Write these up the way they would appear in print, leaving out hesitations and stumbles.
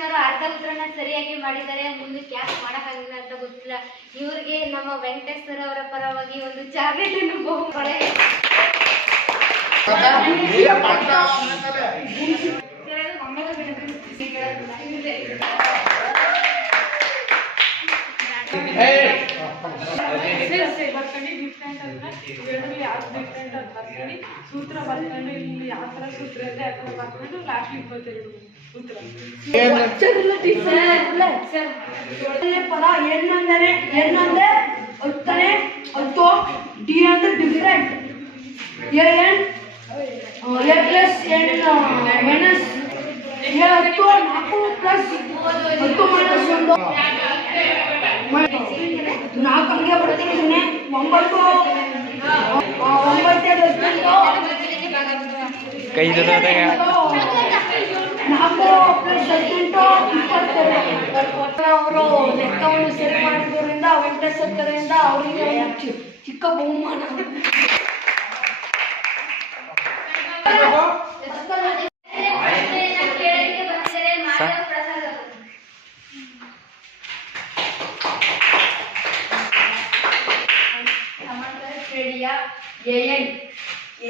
ಜನರು ಅರ್ಧ ಉತ್ತರನ ಸರಿಯಾಗಿ ಮಾಡಿದ್ದಾರೆ. ಮುಂದಕ್ಕೆ ಯಾಕೆ ಮಾಡಕ್ಕಾಗಿಲ್ಲ ಅಂತ ಗೊತ್ತಿಲ್ಲ. ಇವ್ರಿಗೆ ನಮ್ಮ ವೆಂಕಟೇಶ್ ಸರ್ ಅವರ ಪರವಾಗಿ ಒಂದು ಚಾಕ್ಲೇಟ್ ಅನ್ನು ಬಹುಮಾನ. ಸೂತ್ರ ಬರ್ಕೊಂಡು ಇಲ್ಲಿ ಯಾವ ತರ ಸೂತ್ರ ಇದೆ ಆ ತರ ಬರ್ಕೊಂಡು ಲಾಸ್ಟ್ 22 ಸೂತ್ರ ಪದ ಏನಂದರೆ ಹತ್ತನೇ ಹತ್ತು ಡಿ ಅಂದ್ರೆ different N A plus N minus A ಹತ್ತು 4 ಪ್ಲಸ್ 10 ಮೈನಸ್ 1 4 ಅಂಗೆ ಬರ್ತೀನಿ 9 ಕೈ ಜೊತೆ 4 ಪ್ಲಸ್ 18 ಅವರು ಲೆಕ್ಕವನ್ನು ಸರಿ ಮಾಡಿದ್ರಿಂದ ವೆಂಕಟೇಶ್ ಸರ್ಕರಿಂದ ಅವರಿಗೆ ಚಿಕ್ಕ ಬಹುಮಾನ.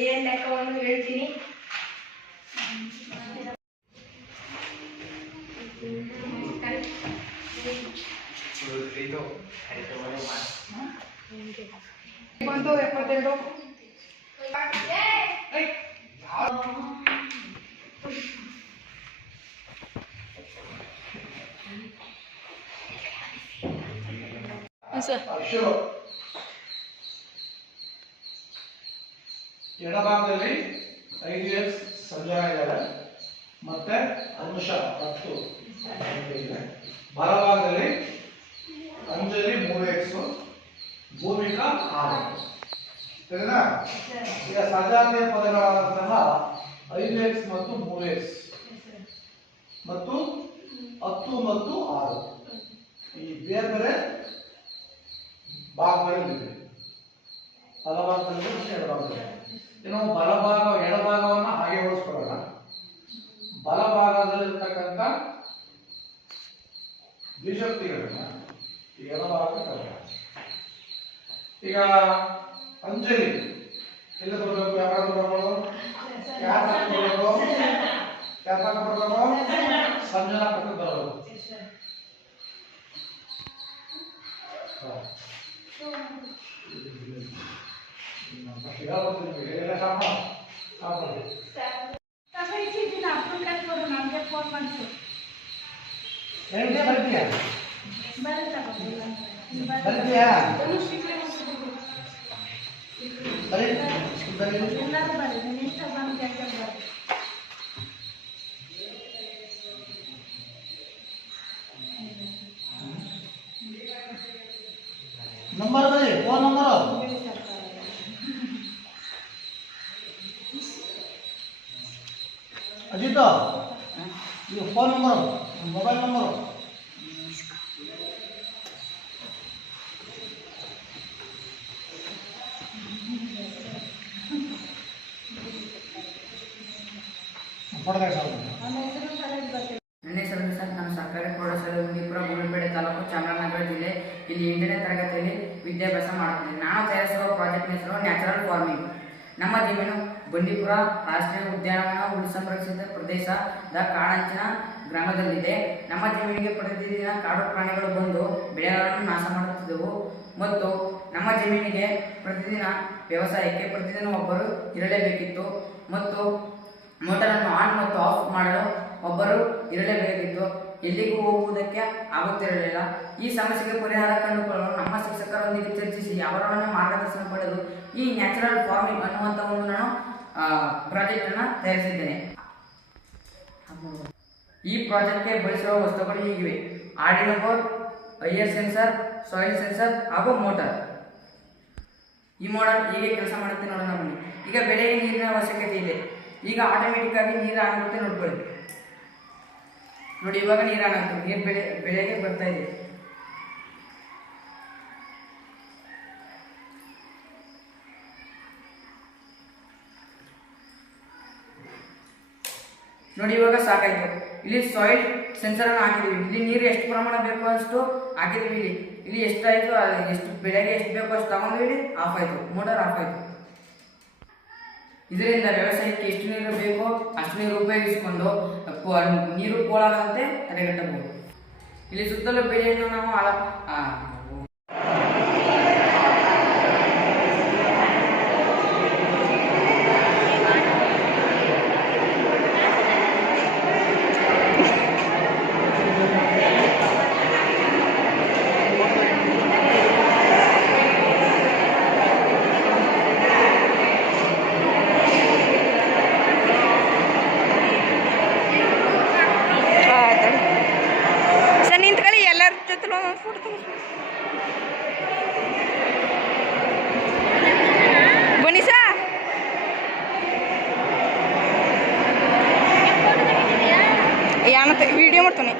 ಎನ್ ಲೆಕ್ಕವನ್ನು ಹೇಳ್ತೀನಿ. ಬಂತು 72 ಎಡಭಾಗದಲ್ಲಿ 5x ಸಂಜಾನ ಇದ್ದಾರೆ ಮತ್ತೆ ಅಂಶ 10 ಇದೆ. ಬಲಭಾಗದಲ್ಲಿ ಅಂಜಲಿ 3x ಭೂಮಿಕಾ 6. ಸರಿನಾ? ಈಗ ಸಜಾತಿಯ ಪದಗಳಾದಂತಹ 5x ಮತ್ತು 3x ಮತ್ತು 10 ಮತ್ತು 6 ಈ ಬೇರೆ ಬೇರೆ ಭಾಗಗಳಿವೆ. ಬಲಭಾಗದಲ್ಲಿ ಮತ್ತು ಎಡಭಾಗದಲ್ಲಿ ಇನ್ನು ಎಡಭಾಗವನ್ನು ಹಾಗೆ ಉಳಿಸ್ಕೊಳ್ಳೋಣ. ಬಲಭಾಗದಲ್ಲಿರ್ತಕ್ಕಂಥ ದ್ವಿಶಕ್ತಿಗಳನ್ನ ಎಡಭಾಗಕ್ಕೆ ತರೋಣ. ಈಗ ಅಂಜಲಿ ಎಲ್ಲಿ ಬರಬೇಕು? ಯಾವಾಗ ಬರಬೇಕು? ಯಾವಾಗ ಬರಬೇಕು? ಸಂಜನಾ ಪಕ್ಕ ಬರಬೇಕು. ನಂಬರ್ ಬರೀ ಫೋನ್ ನಂಬರ್ ಅಜಿತ್ ಇದು ಫೋನ್ ನಂಬರ್ ಮೊಬೈಲ್ ನಂಬರ್ ನನ್ನ ಹೆಸರು ಸರ್. ನಾನು ಸರ್ಕಾರಿ ಪ್ರೌಢಶಾಲೆ ಬಂಡೀಪುರ ಗುಂಡ್ಲುಪೇಟೆ ತಾಲೂಕು ಚಾಮರಾಜನಗರ ಜಿಲ್ಲೆ. ಇಲ್ಲಿ 8ನೇ ತರಗತಿಯಲ್ಲಿ ವಿದ್ಯಾಭ್ಯಾಸ ಮಾಡುತ್ತೇನೆ. ನಾನು ತಯಾರಿಸುವ ಪ್ರಾಜೆಕ್ಟ್ ಹೆಸರು ನ್ಯಾಚುರಲ್ ಫಾರ್ಮಿಂಗ್. ನಮ್ಮ ಜಮೀನು ಬಂಡೀಪುರ ರಾಷ್ಟ್ರೀಯ ಉದ್ಯಾನವನ ಉಳು ಸಂರಕ್ಷಿತ ಪ್ರದೇಶದ ಕಾಡಂಚಿನ ಗ್ರಾಮದಲ್ಲಿದೆ. ನಮ್ಮ ಜಮೀನಿಗೆ ಪ್ರತಿದಿನ ಕಾಡು ಪ್ರಾಣಿಗಳು ಬಂದು ಬೆಳೆಗಳನ್ನು ನಾಶ ಮಾಡುತ್ತಿದ್ದವು ಮತ್ತು ನಮ್ಮ ಜಮೀನಿಗೆ ಪ್ರತಿದಿನ ವ್ಯವಸಾಯಕ್ಕೆ ಪ್ರತಿದಿನ ಒಬ್ಬರು ಇರಲೇಬೇಕಿತ್ತು ಮತ್ತು ಮೋಟರನ್ನು ಆನ್ ಮತ್ತು ಆಫ್ ಮಾಡಲು ಒಬ್ಬರು ಇರಲೇಬೇಕಿತ್ತು. ಎಲ್ಲಿಗೂ ಹೋಗುವುದಕ್ಕೆ ಆಗುತ್ತಿರಲಿಲ್ಲ. ಈ ಸಮಸ್ಯೆಗೆ ಪರಿಹಾರ ಕಂಡುಕೊಳ್ಳಲು ನಮ್ಮ ಶಿಕ್ಷಕರೊಂದಿಗೆ ಚರ್ಚಿಸಿ ಅವರವರನ್ನ ಮಾರ್ಗದರ್ಶನ ಪಡೆದು ಈ ನ್ಯಾಚುರಲ್ ಫಾರ್ಮಿಂಗ್ ಅನ್ನುವಂಥ ಒಂದು ನಾನು ಪ್ರಾಜೆಕ್ಟ್ ಅನ್ನು ತಯಾರಿಸಿದ್ದೇನೆ. ಈ ಪ್ರಾಜೆಕ್ಟ್ಗೆ ಬಳಸಿರುವ ವಸ್ತುಗಳು ಹೀಗಿವೆ: Arduino board, IR sensor, soil sensor ಹಾಗೂ ಮೋಟರ್. ಈ ಮೋಡಲ್ ಹೀಗೆ ಕೆಲಸ ಮಾಡುತ್ತೆ ನೋಡೋಣ ಬನ್ನಿ. ಈಗ ಬೆಳೆಗೆ ನೀರಿನ ಅವಶ್ಯಕತೆ ಇದೆ. ಈಗ ಆಟೋಮೆಟಿಕ್ ಆಗಿ ನೀರು ಆಗುತ್ತೆ ನೋಡ್ಕೊಳ್ಳಿ. ನೋಡಿ, ಇವಾಗ ನೀರು ಆಗುತ್ತೆ, ನೀರು ಬೆಳೆಗೆ ಬರ್ತಾ ಇದೆ. ನೋಡಿ, ಇವಾಗ ಸಾಕಾಯ್ತು. ಇಲ್ಲಿ ಸಾಯಿಲ್ ಸೆನ್ಸರ್ ಅನ್ನು ಹಾಕಿದೀವಿ. ಇಲ್ಲಿ ನೀರು ಎಷ್ಟು ಪ್ರಮಾಣ ಬೇಕೋ ಅಷ್ಟು ಹಾಕಿದೀವಿ. ಇಲ್ಲಿ ಎಷ್ಟಾಯ್ತು ಎಷ್ಟು ಬೆಳೆಗೆ ಎಷ್ಟು ಬೇಕೋ ಅಷ್ಟು ತಗೊಂಡ್ವಿ, ಆಫ್ ಆಯ್ತು, ಮೋಟರ್ ಆಫ್ ಆಯ್ತು. ಇದರಿಂದ ವ್ಯವಸಾಯಕ್ಕೆ ಎಷ್ಟು ನೀರು ಬೇಕೋ ಅಷ್ಟು ನೀರು ಉಪಯೋಗಿಸಿಕೊಂಡು ನೀರು ಪೋಲಾಗದಂತೆ ತಡೆಗಟ್ಟಬಹುದು. ಇಲ್ಲಿ ಸುತ್ತಲೂ ಬೆಳೆಯನ್ನು ನಾವು ಸರ್ ನಿಂತ್ಕೊಳ್ಳಿ, ಎಲ್ಲರ ಜೊತೆ ಫೋಟೋ ಬನ್ನಿ ಸಾ. ಏನಂತ ವಿಡಿಯೋ ಮಾಡ್ತಾನೆ.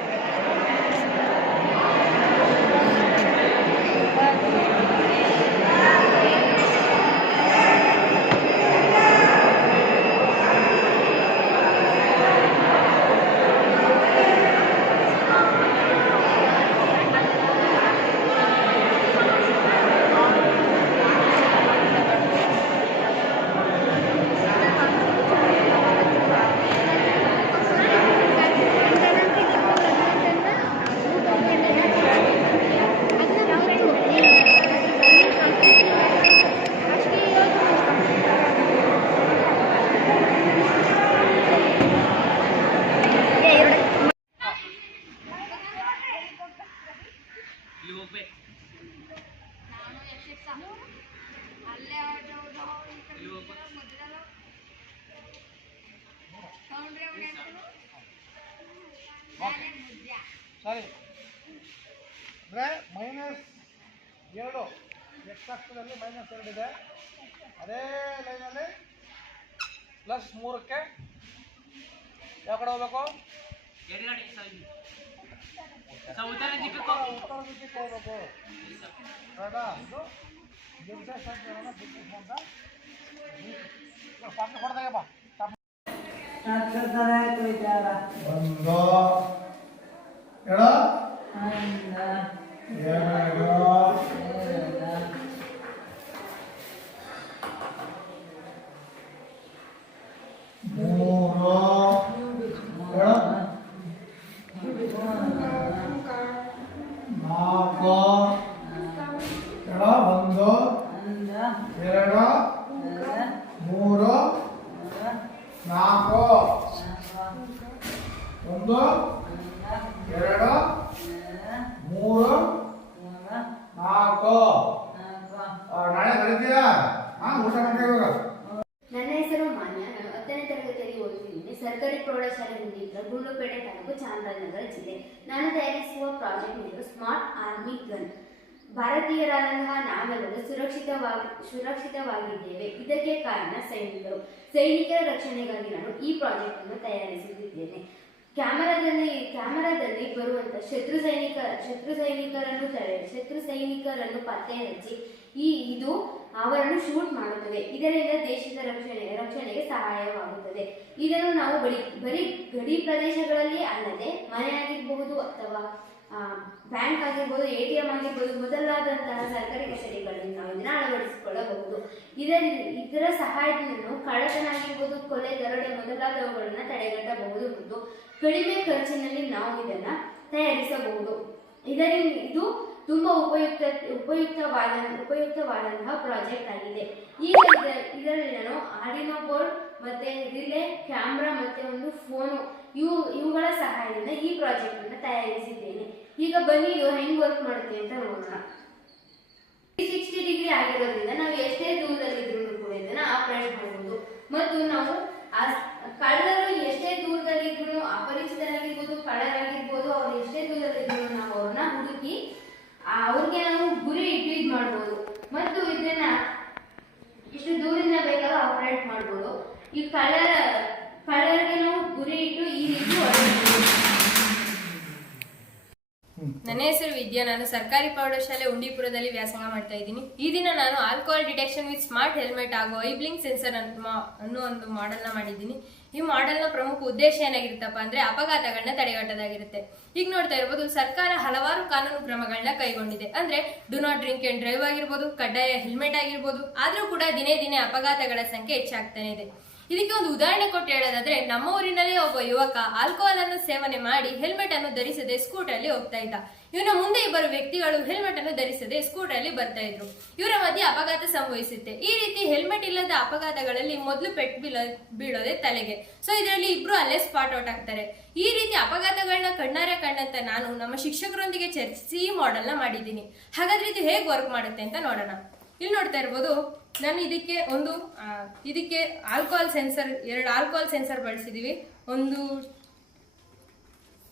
ಸರಿ ಅಂದರೆ -2 ಎಕ್ಸ್ ಅಕ್ಷದಲ್ಲಿ -2 ಇದೆ. ಅದೇ ಲೈನಲ್ಲಿ +3ಕ್ಕೆ ಯಾವ ಕಡೆ ಹೋಗ್ಬೇಕು? ಉತ್ತರ ದಿಕ್ಕಿಗೆ ಹೋಗ್ಬೇಕು. ಕರೆಕ್ಟಾ? ಇದು ನಿರ್ದೇಶ ಅಂತ ಸ್ಟಾಪ್ ಕೊಡ್ದಾಗಪ್ಪ. ಒಂದು ಹೇಳೋ ಎರಡು ಮೂರು ಹೇಳೋ ನಾಲ್ಕು ಹೇಳೋ ಒಂದು ಎರಡು ಮೂರು ನಾಲ್ಕು ಒಂದು ಎರಡು ಮೂರು ನಾಲ್ಕು. ನಾಳೆ ಕಳಿತೀಯಾ? ಊಟ ಮಾಡ್ತೀವಿ. ನನ್ನ ಹೆಸರು ಮಾನ್ಯ. ನಾನು 10ನೇ ತರಗತಿಯಲ್ಲಿ ಓದುತ್ತಿದ್ದೇನೆ. ಸರ್ಕಾರಿ ಪ್ರೌಢಶಾಲೆ ಹುಂಡಿಪುರ, ಗುಂಡ್ಲುಪೇಟೆ ತಾಲೂಕು, ಚಾಮರಾಜನಗರ ಜಿಲ್ಲೆ. ನಾನು ತಯಾರಿಸುವ ಪ್ರಾಜೆಕ್ಟ್ ಹೆಸರು ಸ್ಮಾರ್ಟ್ ಆರ್ಮಿ ಗನ್. ಭಾರತೀಯರಾದಂತಹ ನಾವೆಲ್ಲರೂ ಸುರಕ್ಷಿತವಾಗಿದ್ದೇವೆ. ಇದಕ್ಕೆ ಕಾರಣ ಸೈನಿಕರ ರಕ್ಷಣೆಗಾಗಿ ನಾನು ಈ ಪ್ರಾಜೆಕ್ಟ್ ಅನ್ನು ತಯಾರಿಸುತ್ತಿದ್ದೇನೆ. ಕ್ಯಾಮರಾದಲ್ಲಿ ಬರುವಂತಹ ಶತ್ರು ಸೈನಿಕರನ್ನು ಪತ್ತೆ ಹಚ್ಚಿ ಇದು ಅವರನ್ನು ಶೂಟ್ ಮಾಡುತ್ತದೆ. ಇದರಿಂದ ದೇಶದ ರಕ್ಷಣೆಗೆ ಸಹಾಯವಾಗುತ್ತದೆ. ಇದನ್ನು ನಾವು ಬರೀ ಗಡಿ ಪ್ರದೇಶಗಳಲ್ಲಿ ಅಲ್ಲದೆ ಮನೆ ಆಗಿರಬಹುದು ಅಥವಾ ಬ್ಯಾಂಕ್ ಆಗಿರ್ಬೋದು, ATM ಆಗಿರ್ಬೋದು, ಮೊದಲಾದಂತಹ ಸರ್ಕಾರಿ ಕಚೇರಿಗಳಲ್ಲಿ ನಾವು ಇದನ್ನು ಅಳವಡಿಸಿಕೊಳ್ಳಬಹುದು. ಇದರ ಸಹಾಯದಿಂದ ನಾವು ಕಳ್ಳತನ ಆಗಿರ್ಬೋದು, ಕೊಲೆ, ದರೋಡೆ ಮೊದಲಾದವುಗಳನ್ನು ತಡೆಗಟ್ಟಬಹುದು ಮತ್ತು ಕಡಿಮೆ ಖರ್ಚಿನಲ್ಲಿ ನಾವು ಇದನ್ನು ತಯಾರಿಸಬಹುದು. ಇದು ತುಂಬಾ ಉಪಯುಕ್ತವಾದಂತಹ ಪ್ರಾಜೆಕ್ಟ್ ಆಗಿದೆ. ಈಗ ಇದರಲ್ಲಿ ನಾನು ಆರ್ಡಿನೋ ಬೋರ್ಡ್ ಮತ್ತೆ ರಿಲೇ, ಕ್ಯಾಮ್ರಾ ಮತ್ತೆ ಒಂದು ಫೋನು ಇವುಗಳ ಸಹಾಯದಿಂದ ಈ ಪ್ರಾಜೆಕ್ಟ್ ಅನ್ನು ತಯಾರಿಸಿದ್ದೇನೆ. ಈಗ ಬನ್ನಿ ಇದು ಹೆಂಗ್ ವರ್ಕ್ ಮಾಡುತ್ತೆ ಅಂತ ನೋಡೋಣ. 360 ಡಿಗ್ರಿ ಆಗಿರೋದ್ರಿಂದ ನಾವು ಎಷ್ಟೇ ದೂರದಲ್ಲಿದ್ರೂ ಕೂಡ ಇದನ್ನ ಆಪರೇಟ್ ಮಾಡಬಹುದು. ಮತ್ತು ನಾವು ಕಳ್ಳರು ಎಷ್ಟೇ ದೂರದಲ್ಲಿದ್ರು, ಅಪರಿಚಿತರಾಗಿರ್ಬೋದು, ಕಳ್ಳರಾಗಿರ್ಬೋದು, ಅವ್ರು ಎಷ್ಟೇ ದೂರದಲ್ಲಿದ್ರು ನಾವು ಅವ್ರನ್ನ ಹುಡುಕಿ ಅವ್ರಿಗೆ ನಾವು ಗುರಿ ಇಟ್ಟು ಇದು ಮಾಡ್ಬೋದು. ಮತ್ತು ಇದನ್ನ ಇಷ್ಟು ದೂರಿಂದ ಬೇಕಾದ್ರೂ ಆಪರೇಟ್ ಮಾಡ್ಬೋದು. ಈ ಕಳ್ಳರಿಗೆ ನಾವು ಗುರಿ ಇಟ್ಟು ಈ ರೀತಿ ನನ್ನ ಹೆಸರು ವಿದ್ಯಾ. ನಾನು ಸರ್ಕಾರಿ ಪ್ರೌಢಶಾಲೆ ಉಂಡಿಪುರದಲ್ಲಿ ವ್ಯಾಸಂಗ ಮಾಡ್ತಾ ಇದ್ದೀನಿ. ಈ ದಿನ ನಾನು alcohol detection with smart helmet ಹಾಗೂ ಐಬ್ಲಿಂಗ್ ಸೆನ್ಸರ್ ಅನ್ನೋ ಒಂದು ಮಾಡೆಲ್ನ ಮಾಡಿದ್ದೀನಿ. ಈ ಮಾಡೆಲ್ನ ಪ್ರಮುಖ ಉದ್ದೇಶ ಏನಾಗಿರುತ್ತಪ್ಪ ಅಂದ್ರೆ ಅಪಘಾತಗಳನ್ನ ತಡೆಗಟ್ಟೋದಾಗಿರುತ್ತೆ. ಈಗ ನೋಡ್ತಾ ಇರ್ಬೋದು, ಸರ್ಕಾರ ಹಲವಾರು ಕಾನೂನು ಕ್ರಮಗಳನ್ನ ಕೈಗೊಂಡಿದೆ. ಅಂದ್ರೆ do not drink and drive ಆಗಿರ್ಬೋದು, ಕಡ್ಡಾಯ ಹೆಲ್ಮೆಟ್ ಆಗಿರ್ಬೋದು. ಆದ್ರೂ ಕೂಡ ದಿನೇ ದಿನೇ ಅಪಘಾತಗಳ ಸಂಖ್ಯೆ ಹೆಚ್ಚಾಗ್ತಾನೆ ಇದೆ. ಇದಕ್ಕೆ ಒಂದು ಉದಾಹರಣೆ ಕೊಟ್ಟು ಹೇಳೋದಾದ್ರೆ, ನಮ್ಮ ಊರಿನಲ್ಲಿ ಒಬ್ಬ ಯುವಕ ಆಲ್ಕೋಹಾಲ್ ಅನ್ನು ಸೇವನೆ ಮಾಡಿ ಹೆಲ್ಮೆಟ್ ಅನ್ನು ಧರಿಸದೆ ಸ್ಕೂಟರ್ ಅಲ್ಲಿ ಹೋಗ್ತಾ ಇದ್ದ. ಇವನ ಮುಂದೆ ಇಬ್ಬರು ವ್ಯಕ್ತಿಗಳು ಹೆಲ್ಮೆಟ್ ಅನ್ನು ಧರಿಸದೆ ಸ್ಕೂಟರ್ ಅಲ್ಲಿ ಬರ್ತಾ ಇದ್ರು. ಇವರ ಮಧ್ಯೆ ಅಪಘಾತ ಸಂಭವಿಸುತ್ತೆ. ಈ ರೀತಿ ಹೆಲ್ಮೆಟ್ ಇಲ್ಲದ ಅಪಘಾತಗಳಲ್ಲಿ ಮೊದಲು ಪೆಟ್ಟು ಬೀಳೋದೆ ತಲೆಗೆ. ಸೊ ಇದರಲ್ಲಿ ಇಬ್ರು ಅಲ್ಲೇ ಸ್ಪಾಟ್ ಔಟ್ ಆಗ್ತಾರೆ. ಈ ರೀತಿ ಅಪಘಾತಗಳನ್ನ ಕಣ್ಣಾರೆ ಕಂಡಂತ ನಾನು ನಮ್ಮ ಶಿಕ್ಷಕರೊಂದಿಗೆ ಚರ್ಚಿಸಿ ಈ ಮಾಡೆಲ್ ನ ಮಾಡಿದ್ದೀನಿ. ಹಾಗಾದ್ರೆ ಇದು ಹೇಗೆ ವರ್ಕ್ ಮಾಡುತ್ತೆ ಅಂತ ನೋಡೋಣ. ಇಲ್ಲಿ ನೋಡ್ತಾ ಇರ್ಬೋದು, ನಾನು ಇದಕ್ಕೆ ಆಲ್ಕೋಹಾಲ್ ಸೆನ್ಸರ್, 2 ಆಲ್ಕೋಹಾಲ್ ಸೆನ್ಸರ್ ಬಳಸಿದೀವಿ. ಒಂದು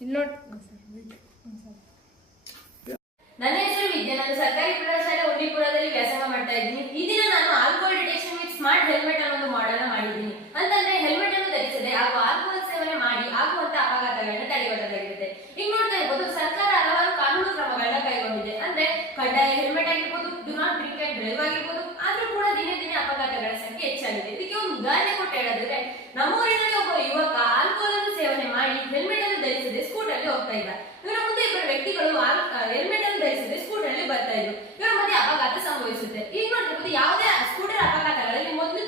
ಇಲ್ಲಿ ನನ್ನ ಹೆಸರು ವಿದ್ಯಾ. ನಾನು ಸರ್ಕಾರಿ ಪ್ರೌಢಶಾಲೆ ಉಂಡಿಪುರದಲ್ಲಿ ವ್ಯಾಸಂಗ ಮಾಡ್ತಾ ಇದ್ದೀನಿ. ಈ ದಿನ ನಾನು alcohol detection with smart helmet ಅನ್ನೋ ಒಂದು ಮಾಡೆಲ್ ನ ಮಾಡಿದ್ದೀನಿ. ಅಂತಂದ್ರೆ ಹೆಲ್ಮೆಟ್ ಅನ್ನು ಧರಿಸದೆ ಹಾಗೂ ಆಲ್ಕೋಹಾಲ್ ಸೇವನೆ ಮಾಡಿ ಆಗುವಂತ ಅಪಘಾತಗಳನ್ನ ತಡೆಗಟ್ಟಲಾಗಿರುತ್ತೆ. ಈಗ ನೋಡ್ತಾ ಇರ್ಬೋದು, ಸರ್ಕಾರ ಹಲವಾರು ಕಾನೂನು ಕ್ರಮಗಳನ್ನ ಕೈಗೊಂಡಿದೆ. ಅಂದ್ರೆ ಕಡ್ಡಾಯ ಹೆಲ್ಮೆಟ್ ಆಗಿರ್ಬೋದು, do not drink and drive ಆಗಿರ್ಬೋದು. ಆದ್ರೂ ಕೂಡ ದಿನೇ ದಿನೇ ಅಪಘಾತಗಳ ಸಂಖ್ಯೆ ಹೆಚ್ಚಾಗಿದೆ. ಇದಕ್ಕೆ ಒಂದು ಉದಾಹರಣೆ ಕೊಟ್ಟು ಹೇಳೋದಾದ್ರೆ, ನಮ್ಮ ಊರಿನಲ್ಲಿ ಒಬ್ಬ ಯುವಕ ಆಲ್ಕೋಹಾಲ್ ಅನ್ನು ಸೇವನೆ ಮಾಡಿ ಹೆಲ್ಮೆಟ್ ಅನ್ನು ಧರಿಸದೆ ಸ್ಕೂಟರ್ ಅಲ್ಲಿ ಹೋಗ್ತಾ ಇದ್ದ. ಇವರ ಮುಂದೆ ಇಬ್ಬರು ವ್ಯಕ್ತಿಗಳು ಹೆಲ್ಮೆಟ್ ಅನ್ನು ಧರಿಸದೆ ಸ್ಕೂಟರ್ ಅಲ್ಲಿ ಬರ್ತಾ ಇದ್ರು. ಇವರ ಮಧ್ಯೆ ಅಪಘಾತ ಸಂಭವಿಸುತ್ತೆ. ಈಗ ನೋಡ್ತಿರ್ಬೋದು, ಯಾವುದೇ ಸ್ಕೂಟರ್ ಅಪಘಾತಗಳಲ್ಲಿ ಮೊದಲು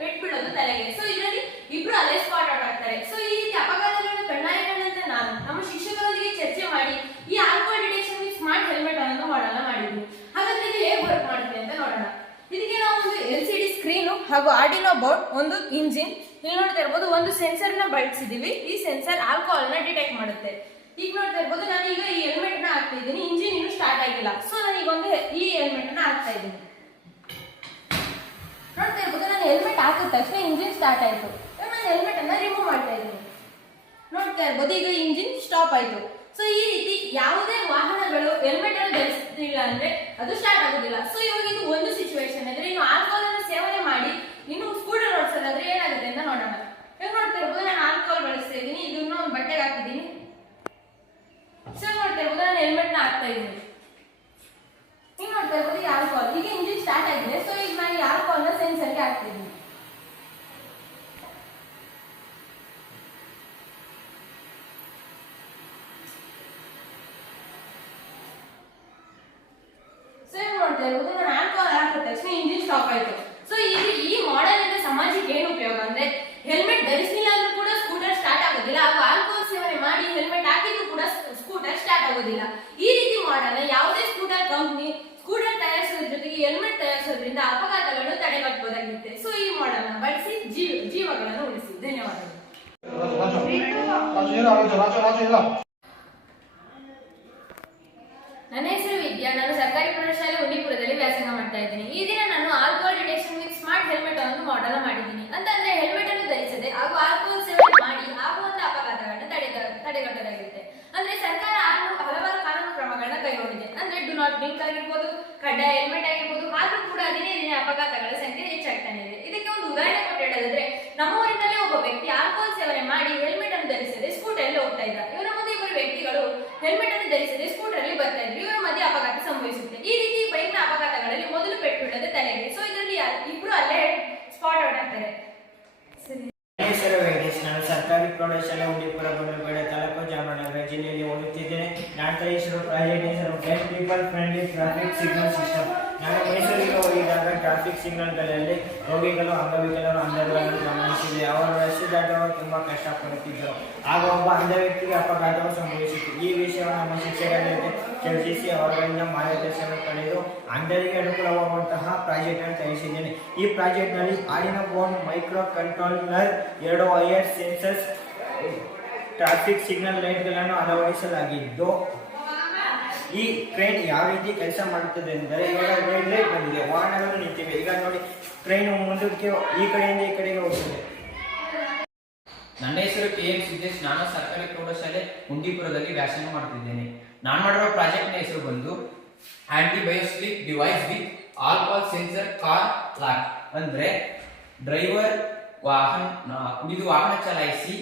ಪೆಟ್ಟು ಬೀಳೋದು ತಲೆಗೆ. ಸೊ ಇದರಲ್ಲಿ ಇಬ್ರು ಅಲ್ಲೇ ಸ್ಪಾಟ್ ಔಟ್ ಆಗ್ತಾರೆ. ಸೊ ಈ ರೀತಿ ಅಪಘಾತಗಳನ್ನು ಕಣ್ಣಾರೆ ಕಂಡಂತ ನಾನು ನಮ್ಮ ಶಿಕ್ಷಕರೊಂದಿಗೆ ಚರ್ಚೆ ಮಾಡಿ ಈ alcohol detection with smart helmet ಅನ್ನೋ ಮಾಡೆಲ್ ನ ಮಾಡಿದ್ವಿ. ಹಾಗಾದ್ರೆ ಇದು ಹೇಗೆ ವರ್ಕ್ ಮಾಡುತ್ತೆ ಅಂತ ನೋಡೋಣ. ಇದಕ್ಕೆ ನಾವು ಒಂದು LCD ಸ್ಕ್ರೀನು ಹಾಗೂ ಆರ್ಡಿನೋ ಬೋರ್ಡ್, ಒಂದು ಇಂಜಿನ್, ಇಲ್ಲಿ ನೋಡ್ತಾ ಇರ್ಬೋದು ಒಂದು ಸೆನ್ಸರ್ ನ ಬಳಸಿದೀವಿ. ಈ ಸೆನ್ಸರ್ ಆಲ್ಕೋಹಾಲ್ ನ ಡಿಟೆಕ್ಟ್ ಮಾಡುತ್ತೆ. ಈಗ ನೋಡ್ತಾ ಇರ್ಬೋದು, ನಾನು ಈಗ ಈ ಹೆಲ್ಮೆಟ್ ನ ಹಾಕ್ತಾ ಇದ್ದೀನಿ. ಇಂಜಿನ್ ಇನ್ನು ಸ್ಟಾರ್ಟ್ ಆಗಿಲ್ಲ. ಸೊ ನಾನು ಈಗ ಈ ಹೆಲ್ಮೆಟ್ ನ ಹಾಕ್ತಾ ಇದ್ದೀನಿ. ನೋಡ್ತಾ ಇರ್ಬೋದು, ನಾನು ಹೆಲ್ಮೆಟ್ ಹಾಕಿದ ತಕ್ಷಣ ಇಂಜಿನ್ ಸ್ಟಾರ್ಟ್ ಆಯ್ತು. ನಾನು ಹೆಲ್ಮೆಟ್ ಅನ್ನ ರಿಮೂವ್ ಮಾಡ್ತಾ ಇದ್ದೀನಿ. ನೋಡ್ತಾ ಇರ್ಬೋದು, ಈಗ ಇಂಜಿನ್ ಸ್ಟಾಪ್ ಆಯ್ತು. ಸೊ ಈ ರೀತಿ ಯಾವುದೇ ವಾಹನಗಳು ಹೆಲ್ಮೆಟ್ ಅನ್ನು ಧರಿಸ್ತಿಲ್ಲ ಅಂದ್ರೆ ಅದು ಸ್ಟಾರ್ಟ್ ಆಗೋದಿಲ್ಲ. ಸೊ ಇವಾಗ ಇದು ಒಂದು ಸಿಚುವೇಶನ್ ಅಂದ್ರೆ, ಇನ್ನು ಆಲ್ಕೋಹಾಲ್ ಅನ್ನು ಸೇವನೆ ಮಾಡಿ ಇನ್ನು ಸ್ಕೂಟರ್ ಓಡಿಸೋದಾದ್ರೆ ಏನಾಗುತ್ತೆ ಅಂತ ನೋಡೋಣ. ಈಗ ನೋಡ್ತಾ ಇರ್ಬೋದು, ನಾನು ಆಲ್ಕೋಹಾಲ್ ಬಳಸ್ತಾ ಇದ್ದೀನಿ. ಇದನ್ನ ಒಂದು ಬಟ್ಟೆಗೆ ಹಾಕಿದ್ದೀನಿ. ಸೊ ನೋಡ್ತಾ ಇರ್ಬೋದು, ನಾನು ಹೆಲ್ಮೆಟ್ ನ ಹಾಕ್ತಾ ಇದ್ದೀನಿ. ಈಗ ನೋಡ್ತಾ ಇರ್ಬೋದು, ಈ ಆಲ್ಕೋಹಾಲ್ ಈಗ ಇಂಜಿನ್ ಸ್ಟಾರ್ಟ್ ಆಗಿದೆ. ಸೊ ಈಗ ನಾನು ಈ ಆಲ್ಕೋಹಾಲ್ ನ ಸೆನ್ಸರ್ಗೆ ಹಾಕ್ತಾ ಇದ್ದೀನಿ. ನೋಡ್ತಾ ಇರ್ಬೋದು, ನಾನು ಆಲ್ಕೋಹಾಲ್ ಹಾಕಿದ ತಕ್ಷಣ ಇಂಜಿನ್ ಸ್ಟಾಪ್ ಆಯ್ತು. ಸೊ ಈ ಮಾಡೆಲ್ ಇಂದ ಸಮಾಜಕ್ಕೆ ಏನು ಉಪಯೋಗ ಅಂದ್ರೆ, ಹೆಲ್ಮೆಟ್ ಧರಿಸಲಿಲ್ಲ ಅಂದ್ರೂ ಕೂಡ ಸ್ಕೂಟರ್ ಸ್ಟಾರ್ಟ್ ಆಗೋದಿಲ್ಲ, ಹಾಗೂ ಆಲ್ಕೋಹಾಲ್ ಸೇವನೆ ಮಾಡಿ ಹೆಲ್ಮೆಟ್ ಹಾಕಿದ್ರು ಕೂಡ ಸ್ಕೂಟರ್ ಸ್ಟಾರ್ಟ್ ಆಗೋದಿಲ್ಲ. ಈ ರೀತಿ ಮಾಡೆಲ್ ಯಾವುದೇ ಸ್ಕೂಟರ್ ಕಂಪ್ನಿ ಸ್ಕೂಟರ್ ತಯಾರಿಸೋದ್ರ ಜೊತೆಗೆ ಹೆಲ್ಮೆಟ್ ತಯಾರಿಸೋದ್ರಿಂದ ಅಪಘಾತಗಳನ್ನು ತಡೆಗಟ್ಟಬಹುದಾಗಿರುತ್ತೆ. ಸೊ ಈ ಮಾಡೆಲ್ ನ ಬಳಸಿ ಜೀವಗಳನ್ನು ಉಳಿಸಿ. ಧನ್ಯವಾದಗಳು. ನನ್ನ ಹೆಸರು ವಿದ್ಯಾ. ನಾನು ಸರ್ಕಾರಿ ಪ್ರೌಢಶಾಲೆ ಉಂಡಿಪುರದಲ್ಲಿ ವ್ಯಾಸಂಗ ಮಾಡ್ತಾ ಇದ್ದೀನಿ. ಈ ದಿನ ನಾನು alcohol detection with smart helmet ಅನ್ನೋ ಮಾಡೆಲ್ ಮಾಡಿದ್ದೀನಿ. ಅಂತಂದ್ರೆ ಹೆಲ್ಮೆಟ್ ಅನ್ನು ಧರಿಸದೆ ಹಾಗೂ ಆಲ್ಕೋಹಾಲ್ ಸೇವನೆ ಮಾಡಿ ಆಗುವಂತ ಅಪಘಾತಗಳನ್ನ ತಡೆಗಟ್ಟಲಾಗಿರುತ್ತೆ. ಅಂದ್ರೆ ಸರ್ಕಾರ ಹಲವಾರು ಕಾನೂನು ಕ್ರಮಗಳನ್ನ ಕೈಗೊಂಡಿದೆ. ಅಂದ್ರೆ ಡು ನಾಟ್ ಡ್ರಿಂಕ್ ಆಗಿರ್ಬೋದು, ಕಡ್ಡಾಯ ಹೆಲ್ಮೆಟ್ ಆಗಿರ್ಬೋದು. ಆದ್ರೂ ಕೂಡ ದಿನೇ ದಿನೇ ಅಪಘಾತಗಳ ಸಂಖ್ಯೆ ಹೆಚ್ಚಾಗ್ತಾನೆ ಇದೆ. ಇದಕ್ಕೆ ಒಂದು ಉದಾಹರಣೆ ಕೊಟ್ಟು ಹೇಳೋದಾದ್ರೆ, ನಮ್ಮ ಊರಿನಲ್ಲಿ ಒಬ್ಬ ವ್ಯಕ್ತಿ ಆಲ್ಕೋಹಾಲ್ ಸೇವನೆ ಮಾಡಿ ಹೆಲ್ಮೆಟ್ ಅನ್ನು ಧರಿಸದೆ ಸ್ಕೂಟರ್ ಅಲ್ಲಿ ಹೋಗ್ತಾ ಇದ್ದ. ಇವರ ಮುಂದೆ ಇಬ್ಬರು ವ್ಯಕ್ತಿಗಳು ಹೆಲ್ಮೆಟ್ ಅನ್ನು ಧರಿಸದೆ ಸ್ಕೂಟರ್ ಅಲ್ಲಿ ಬರ್ತಾ ಇದ್ರು. ಇವರ ಮಧ್ಯೆ ಅಪಘಾತ ಸಂಭವಿಸುತ್ತೆ. ಈ ರೀತಿ ಬೈಕ್ ನ ಅಪಘಾತಗಳಲ್ಲಿ ಮೊದಲು ಪೆಟ್ಟು ಬೀಳೋದೆ ತಲೆಗೆ. ಸೊ ಇದರಲ್ಲಿ ಇಬ್ರು ಅಲ್ಲೇ ಸ್ಪಾಟ್ ಔಟ್ ಆಗ್ತಾರೆ. ಸರಿ. ಹೆಸರು ವೆಂಕಟೇಶ್. ನಾನು ಸರ್ಕಾರಿ ಪ್ರೌಢಶಾಲೆ ಉಂಡಿಪುರ ಗುಂಡ್ಲುಪೇಟೆ ತಾಲೂಕು ಚಾಮರಾಜನಗರ ಜಿಲ್ಲೆಯಲ್ಲಿ ಓದುತ್ತಿದ್ದೇನೆ. ನನ್ನ ಹೆಸರು ಪ್ರಾಜೆಕ್ಟ್ ಹೆಸರು 10 people friendly traffic signal system. ನಾನು ಮೈಸೂರಿಗೆ ಹೋಗಿದ್ದಾಗ ಟ್ರಾಫಿಕ್ ಸಿಗ್ನಲ್ಗಳಲ್ಲಿ ರೋಗಿಗಳು, ಅಂಗವಿಕಲರು, ಅಂಧಗಳನ್ನು ಗಮನಿಸಿದೆ. ಅವರು ರಸ್ತೆ ದಾಟುವಾಗ ತುಂಬಾ ಕಷ್ಟಪಡುತ್ತಿದ್ದರು. ಆಗ ಒಬ್ಬ ಅಂಧ ವ್ಯಕ್ತಿಗೆ ಅಪಘಾತವು ಸಂಭವಿಸಿತು. ಈ ವಿಷಯವನ್ನು ನಮ್ಮ ಶಿಕ್ಷಕರ ಜೊತೆ ಚರ್ಚಿಸಿ ಅವರಿಂದ ಮಾರ್ಗದರ್ಶನ ಪಡೆದು ಅಂಧರಿಗೆ ಅನುಕೂಲವಾಗುವಂತಹ ಪ್ರಾಜೆಕ್ಟ್ ಅನ್ನು ತಯಾರಿಸಿದ್ದೇನೆ. ಈ ಪ್ರಾಜೆಕ್ಟ್ ನಲ್ಲಿ Arduino board, micro controller, 2 wire sensors, traffic signal ಲೈಟ್ಗಳನ್ನು ಅಳವಡಿಸಲಾಗಿದ್ದು, ಈ ಟ್ರೈನ್ ಯಾವ ರೀತಿ ಕೆಲಸ ಮಾಡುತ್ತದೆ ಎಂದರೆ, ಇವಾಗ ರೆಡ್ ಲೈಟ್ ಬಂದಿದೆ, ವಾಹನಗಳು ನಿಂತಿವೆ. ಈಗ ನೋಡಿ, ಟ್ರೈನ್ ಮುಂದಕ್ಕೆ ಈ ಕಡೆಯಿಂದ ಈ ಕಡೆಗೆ ಹೋಗ್ತದೆ. ನನ್ನ ಹೆಸರು KM ಸಿದ್ದೇಶ್. ನಾನು ಸರ್ಕಾರಿ ಪ್ರೌಢಶಾಲೆ ಉಂಡಿಪುರದಲ್ಲಿ ವ್ಯಾಸಂಗ ಮಾಡುತ್ತಿದ್ದೇನೆ. ನಾನು ಮಾಡಿರೋ ಪ್ರಾಜೆಕ್ಟ್ನ ಹೆಸರು ಬಂದು ಆಂಟಿ ಬಯೋಸ್ಲಿಕ್ device with alcohol sensor car lock. ಅಂದ್ರೆ ಡ್ರೈವರ್ ವಾಹನ ಚಲಾಯಿಸಿ